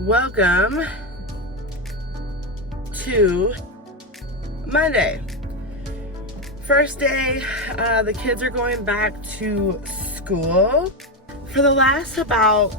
Welcome to Monday. First day, the kids are going back to school. For the last about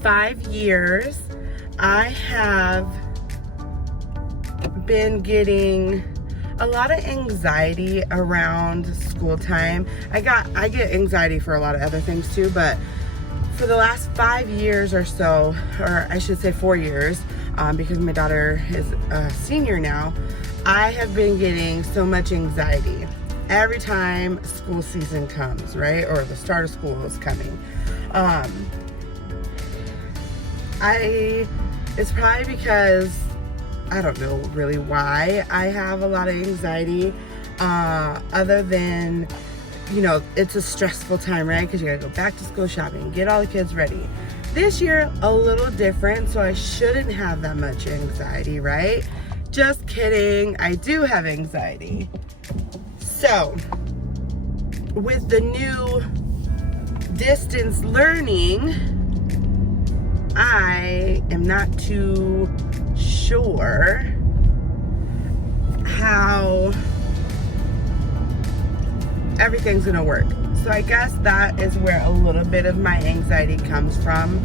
5 years, I have been getting a lot of anxiety around school time. I get anxiety for a lot of other things too, but for the last 5 years or so, or I should say 4 years, because my daughter is a senior now, I have been getting so much anxiety every time school season comes, right? Or the start of school is coming. It's probably because I don't know really why I have a lot of anxiety, other than, you know, it's a stressful time, right? Because you gotta go back to school shopping, get all the kids ready. This year, a little different, so I shouldn't have that much anxiety, right? Just kidding, I do have anxiety. So, with the new distance learning, I am not too sure how everything's gonna work. So I guess that is where a little bit of my anxiety comes from.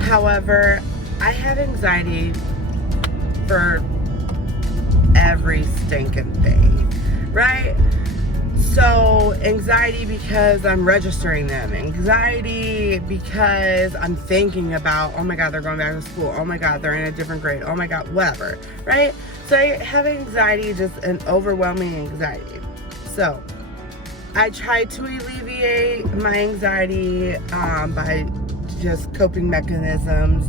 However, I have anxiety for every stinking thing, right? So anxiety because I'm registering them, anxiety because I'm thinking about, oh my God, they're going back to school, oh my God, they're in a different grade, oh my God, whatever, right? So I have anxiety, just an overwhelming anxiety. So I try to alleviate my anxiety by just coping mechanisms,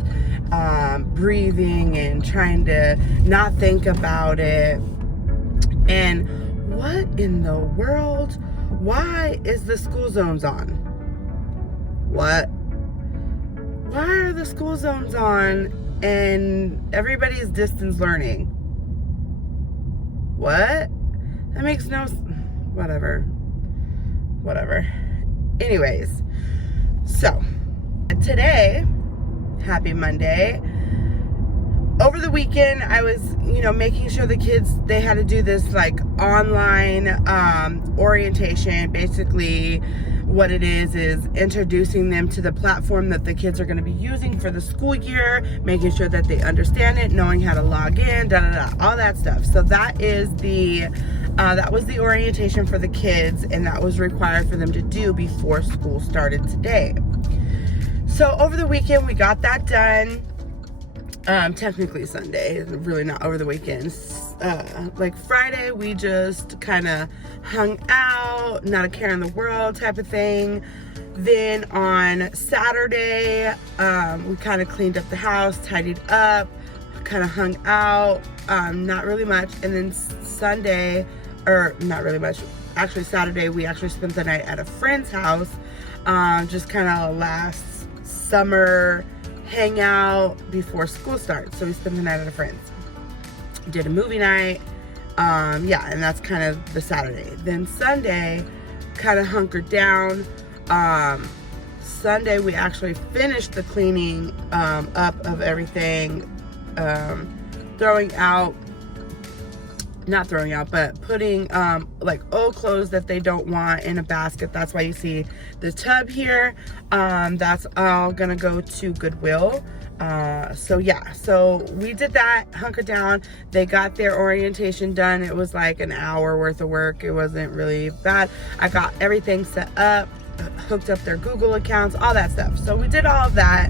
breathing and trying to not think about it. And what in the world? Why is the school zones on? What? Why are the school zones on and everybody's distance learning? What? That makes no... Whatever. Anyways, so today, happy Monday. Over the weekend, I was, making sure the kids, they had to do this like online orientation. Basically, what it is introducing them to the platform that the kids are going to be using for the school year, making sure that they understand it, knowing how to log in, all that stuff. So that was the orientation for the kids, and that was required for them to do before school started today. So over the weekend, we got that done. Technically Sunday, really not over the weekends. Like Friday, we just kind of hung out, not a care in the world type of thing. Then on Saturday, we kind of cleaned up the house, tidied up, kind of hung out, not really much. And then Sunday, or not really much, actually Saturday, we actually spent the night at a friend's house, just kind of last summer hangout before school starts. So we spent the night at a friend's, did a movie night, and that's kind of the Saturday. Then Sunday, kind of hunkered down. Sunday we actually finished the cleaning up of everything, putting like old clothes that they don't want in a basket. That's why you see the tub here. That's all gonna go to Goodwill. So we did that, hunkered down. They got their orientation done. It was like an hour worth of work. It wasn't really bad. I got everything set up, hooked up their Google accounts, all that stuff. So we did all of that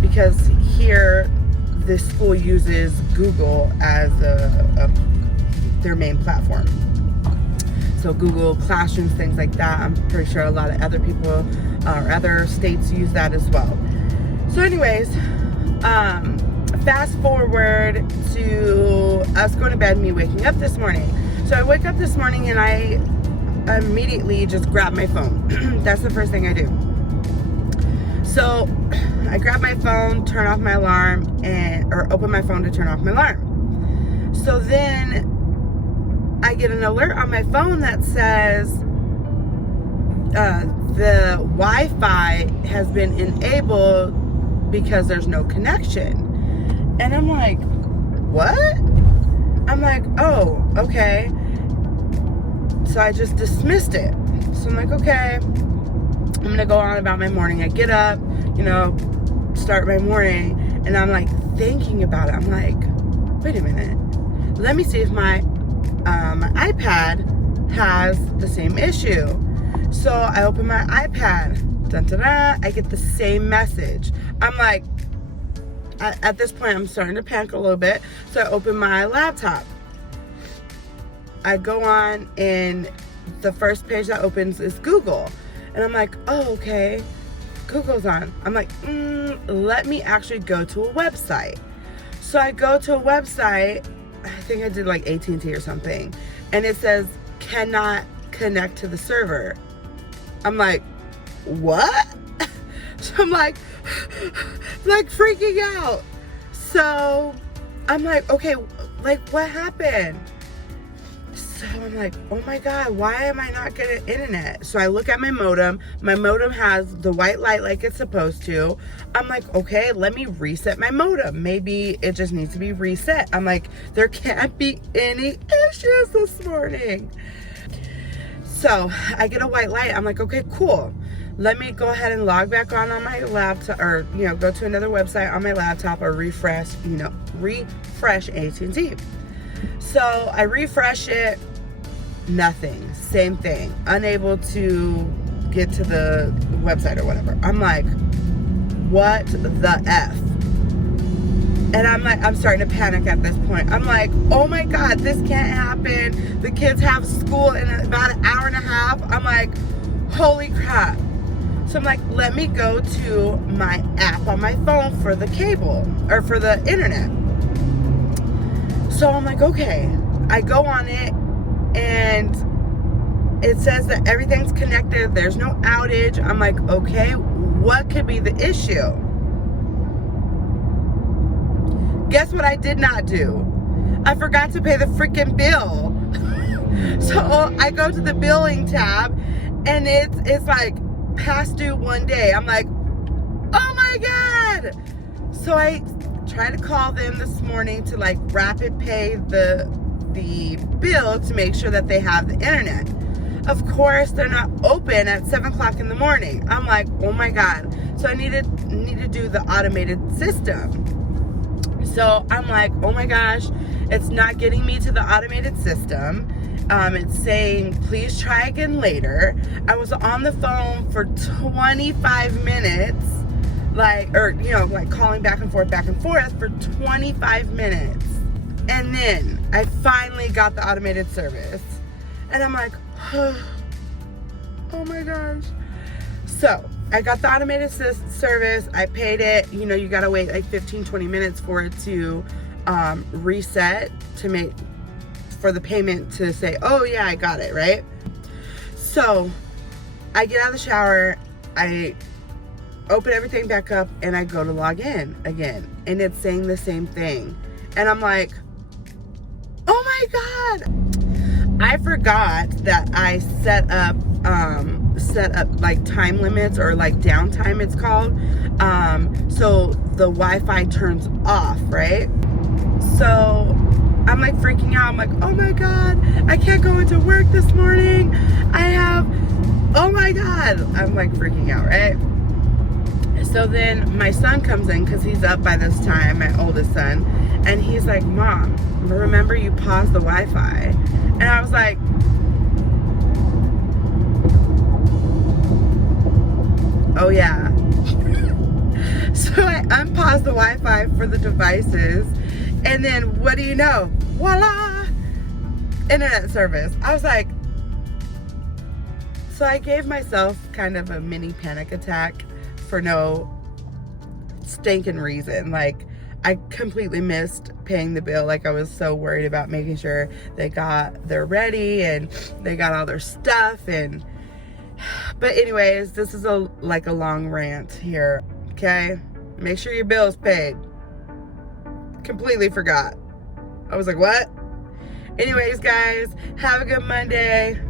because here the school uses Google as their main platform. So Google Classrooms, things like that. I'm pretty sure a lot of other people or other states use that as well. So anyways, fast forward to us going to bed, me waking up this morning. So I wake up this morning and I immediately just grab my phone. That's the first thing I do. So I grab my phone, turn off my alarm, or open my phone to turn off my alarm. So then I get an alert on my phone that says the Wi-Fi has been enabled because there's no connection. And I'm like, what? I'm like, oh, okay. So I just dismissed it. So I'm like, okay, I'm gonna go on about my morning. I get up, start my morning, and I'm like thinking about it. I'm like, wait a minute. Let me see if my iPad has the same issue. So I open my iPad. Dun, dun, dun, I get the same message. I'm like, at this point, I'm starting to panic a little bit. So I open my laptop. I go on, and the first page that opens is Google. And I'm like, oh, okay, Google's on. I'm like, let me actually go to a website. So I go to a website, I think I did like AT&T or something, and it says, cannot connect to the server. I'm like, what? So I'm like freaking out. So I'm like, okay, like what happened? So I'm like, oh my God, why am I not getting internet? So I look at my modem. My modem has the white light like it's supposed to. I'm like, okay, let me reset my modem. Maybe it just needs to be reset. I'm like, there can't be any issues this morning. So I get a white light. I'm like, okay, cool. Let me go ahead and log back on my laptop, or, go to another website on my laptop, or refresh AT&T. So I refresh it, nothing, same thing, unable to get to the website or whatever. I'm like, what the F? And I'm starting to panic at this point. I'm like, oh my God, this can't happen. The kids have school in about an hour and a half. I'm like, holy crap. So I'm like, let me go to my app on my phone for the cable, or for the internet. So I'm like, okay, I go on it, and it says that everything's connected. There's no outage. I'm like, okay, what could be the issue? Guess what I did not do? I forgot to pay the freaking bill. So I go to the billing tab, and it's like past due 1 day. I'm like, oh my God. So I try to call them this morning to like rapid pay the bill to make sure that they have the internet. Of course, they're not open at 7 o'clock in the morning. I'm like, oh my God. So I need to do the automated system. So I'm like, oh my gosh, it's not getting me to the automated system. It's saying, please try again later. I was on the phone for 25 minutes, like calling back and forth for 25 minutes. And then I finally got the automated service. And I'm like, oh my gosh. So I got the automated service. I paid it. You gotta wait like 15-20 minutes for it to reset, for the payment to say, oh yeah, I got it, right? So I get out of the shower, I open everything back up, and I go to log in again, and it's saying the same thing. And I'm like, oh my God. I forgot that I set up like time limits, or like downtime it's called, so the Wi-Fi turns off, right? So I'm like freaking out. I'm like, oh my God, I can't go into work this morning. Oh my God. I'm like freaking out, right? So then my son comes in, because he's up by this time, my oldest son, and he's like, Mom, remember you paused the Wi-Fi? And I was like, oh yeah. So I unpaused the Wi-Fi for the devices, and then what do you know? Voila! Internet service. I was like, so I gave myself kind of a mini panic attack for no stinking reason. Like, I completely missed paying the bill. Like, I was so worried about making sure they're ready and they got all their stuff. But anyways, this is a long rant here, okay? Make sure your bill is paid. Completely forgot. I was like, what? Anyways, guys, have a good Monday.